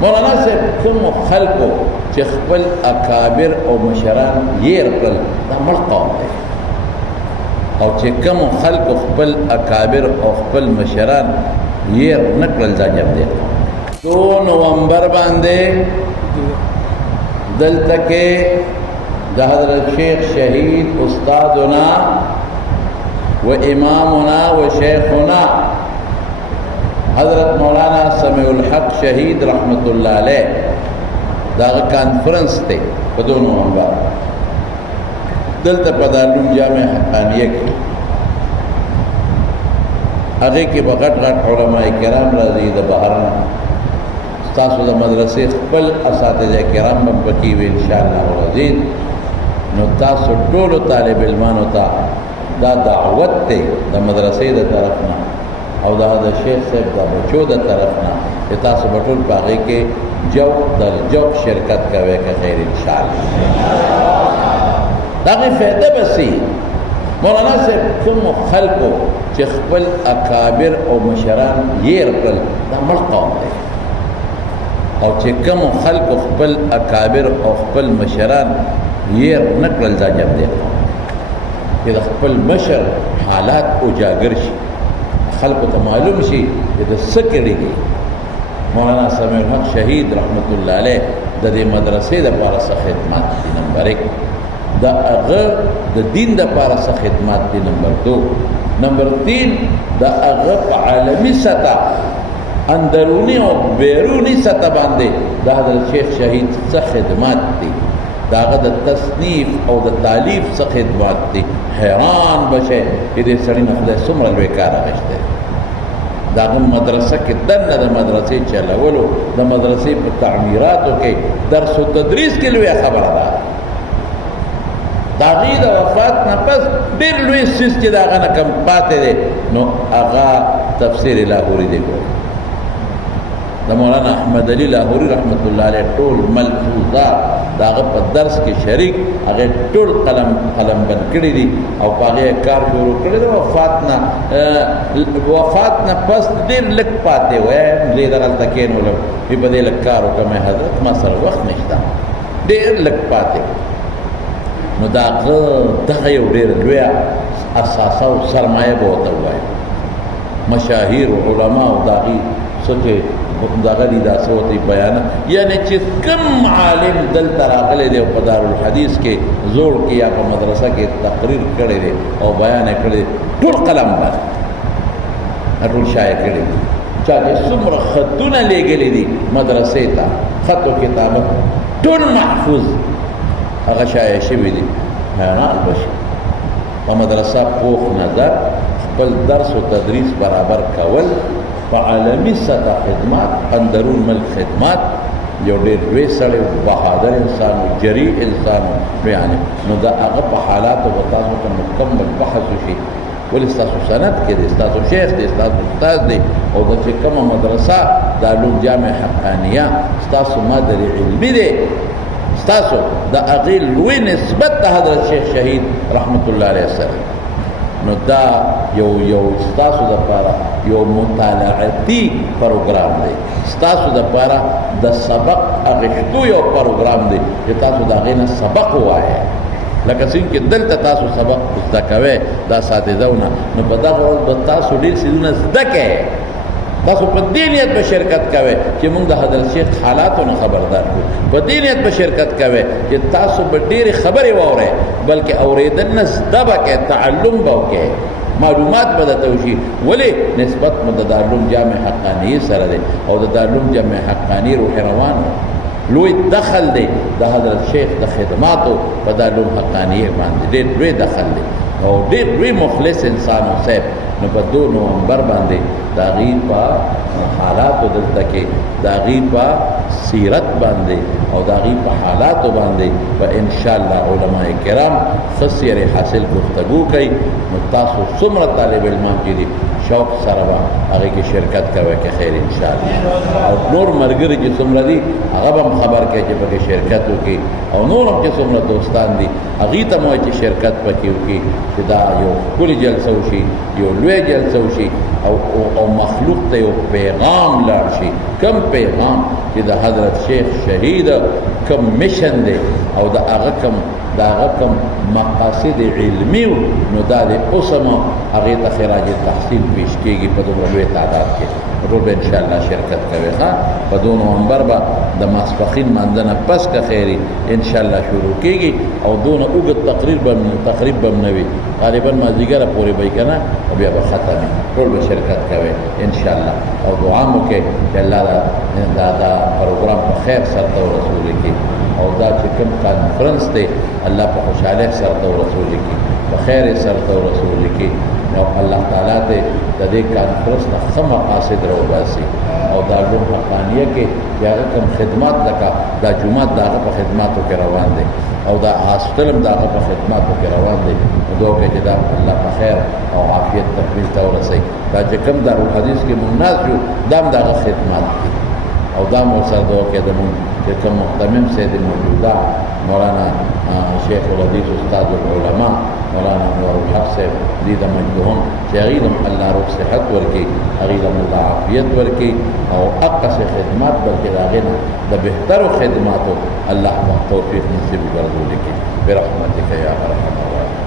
مولانا صاحب کوم خلکو چې خپل اکابر او مشران یې کړل دا مړ قوم دی، او چې کوم خلکو خپل اکابر او خپل مشران یې نه کړل دا جب دی. 2 نومبر باندې دلته کې د حضرت شیخ شهید استادنا و امامنا و شیخنا حضرت مولانا سمیع الحق شہید رحمت اللہ علیہ دا کانفرنس تے 2 نومبر دلتا پدارلوم جامع حقانیہ کی اگے کی بغٹ غٹ علماء کرام رضی دا بہرنا ستاسو دا مدرسے خپل اساتذہ کرام بمپکیو انشاءاللہ ورزید نو تاسو ټولو طالب علمانو تا دا دعوت تے دا مدرسے دا طرفنا او دا شیخ صاحب دا بچو دا طرفنا تاسو بطول باغی کے جو در جو شرکت کوئے کہ خیر انشاءاللہ داغی فیدہ بسی. مولانا صاحب کم خلقو چی خپل اکابر او مشران یہ رکل دا مړ قوم دے، او چی کم خلقو خپل اکابر او خپل مشران یہ نکل دا جب دے کہ دا خپل مشر حالات اجاگر شي خلق ته معلوم شي د سکړي گئی. مولانا سمیع الحق شهید رحمت الله علیه د دې مدرسې د لپاره څه خدمات دي. نمبر 1 د هغه د دین د لپاره څه خدمات دي. نمبر 2 نمبر 3 د هغه په عالمي سطح اندرونی او بیرونی سطح باندې د حضرت شیخ شهید څه خدمات دي. داغه د تصنیف او د تالیف څه خدمات دي. حیران بشه چې دې سړي نه خدای څومره لوی کار اخیستی. داغه مدرسه کې دننه د مدرسې چلولو د مدرسې په تعمیراتو کې درس و تدریس کې لوی خبره ده. د هغې د وفات نه پس ډېر لوی څیز چې د هغه نه کم پاتې دی نو هغه تفسیر لاهوري دی. ګورئ د مولانا احمد علی لاهوري رحمت الله علیه ټول ملحوظات د هغه په درس کې شریک هغې ټول قلم بند کړي دي او په هغې کار شروع کړی دی. وفات نه پس ډېر لږ پاتې و زه یې دغلته کېنولم وي په دې لږ کار وکړم حضرت ما سره وخت نشته ډېر لږ پاتې نو د هغه دغه یو ډېره لویه اساسه او سرمایه به ورته ووایو. مشاهیر علما او د هغې څه چې دغه دي دا څه ورته بیانه یعنې چې کوم عالم دلته راغلی دی او په دارالحدیث کې زوړ کې یا په مدرسه کې تقریر کړی دی او بیان یې کړی دی ټول قلم باندې ټول شایع کړی دی. چا چې څومره خطونه لیږلي دي مدرسې ته خط و کتابت ټول محفوظ هغه شایع شوي دي. حیران بشي په مدرسه پوخ نظر خپل درس و تدریس برابر کول په عالمي سطح خدمات اندرون ملک خدمات یو ډېر لوی سړی بهادر انسان و جریء انسان و یعنې نو د هغه په حالاتو به تاسو ته مکمل بحث وشي. ولې ستاسو سند کې دی ستاسو شیخ دی ستاسو استاد دی او د چې کومه مدرسه د علوم جامع حقانیه ستاسو مادر علمي دی ستاسو د هغې لوی نسبت د حضرت شیخ شهید رحمت الله علیه سره نو دا یو ستاسو دپاره یو مطالعتي پروګرام دی. ستاسو دپاره د سبق اخیستو یو پروګرام دی چې تاسو د هغې نه سبق ووایئ. لکه څنګه چې دلته تاسو سبق زده کوئ د اساتذهونه نو په دغه ورځ به تاسو ډېر څیزونه زده کوئ. تاسو په دې نیت به شرکت کوئ چې موږ د حضرت شیخ حالاتو نه خبردار کړو. په دې نیت به شرکت کوئ چې تاسو به ډېرې خبرې واورئ بلکې اورېدل نه زده به کوئ تعلم به وکئ معلومات به درته وشي. ولې نسبت مو د دارالعلوم جامع حقانیې سره دی او د دارالعلوم جامع حقاني روح روان لوی دخل دی د حضرت شیخ د خدماتو په دارالعلوم حقانیې باندې ډېر لوی دخل دی او ډېر لوی مخلص انسان و صاحب. نو په 2 نومبر باندې د هغې په حالاتو دلته کې د هغې په سیرت باندې او د هغې په حالاتو باندې به انشاءالله علماء کرام ښه سیرې حاصل گفتگو کوي. نو تاسو څومره طالب علمان چې دي شوق سره به هغې کې شرکت کوئ که خیر انشاءالله او نور ملګري چې څومره دي هغه به هم خبر کوي چې پکې شرکت وکړي او نور هم چې څومره دوستان دي هغې ته مو چې شرکت پکې وکړي چې دا یو ښکلې جلسه وشي یو لوی جلسه وشي او مخلوق ته یو پیغام لاړ شي. کم پیغام چې د حضرت شیخ شهید کم مشن دی او د هغه کم مقاصد علمي نو دا د اوسم هغې ته خراج تحصیل پیش کېږي په دومره لوی تعداد کې. ټول به انشاءالله شرکت کوي. په 2 نومبر به د ماسپښین مانځنه پس که خیري انشاءالله شروع کېږي او دونه اوږد تقریب به نه وي، غالبا مازدیګره پورې به یې که نه او بیا به ختم وي. ټول به شرکت کوي انشاءالله او دعا مو کوي چې الله دا پروګرام په خیر سرته ورسولي کړي او دا چې کوم کانفرنس دی الله په خوشحالۍ سرته ورسولي کړي، په خیر سرته ورسولي کړي او الله تعالی ته د دې کانفرنس نه ښه مقاصد راوباسي او دا ډول حقانیه کې چې هغه کوم خدمات لکه دا جومات د هغه په خدماتو کې روان دی او دا هاسپټل هم د هغه په خدماتو کې روان دی. نو دعا کوي چې دا الله په خیر او عافیت تکمیل ته ورسوي. دا چې کوم دارالحدیث کې مونږ ناست یو دا هم د هغه خدمات دي او دا مو سره دعا کوي د مونږ چې کوم محتمم سید موجوده مولانا شیخ الحدیث استاد العلماء مولانا نور الحق صاحب دې د مجدهم چې هغې ته الله روغ صحت ورکړي، هغې ته الله عافیت ورکړي او اقصى خدمات بلکې د هغې نه د بهترو خدماتو الله توفیق نصیب ګرځولی کړي برحمتک یا ارحم الراحمین.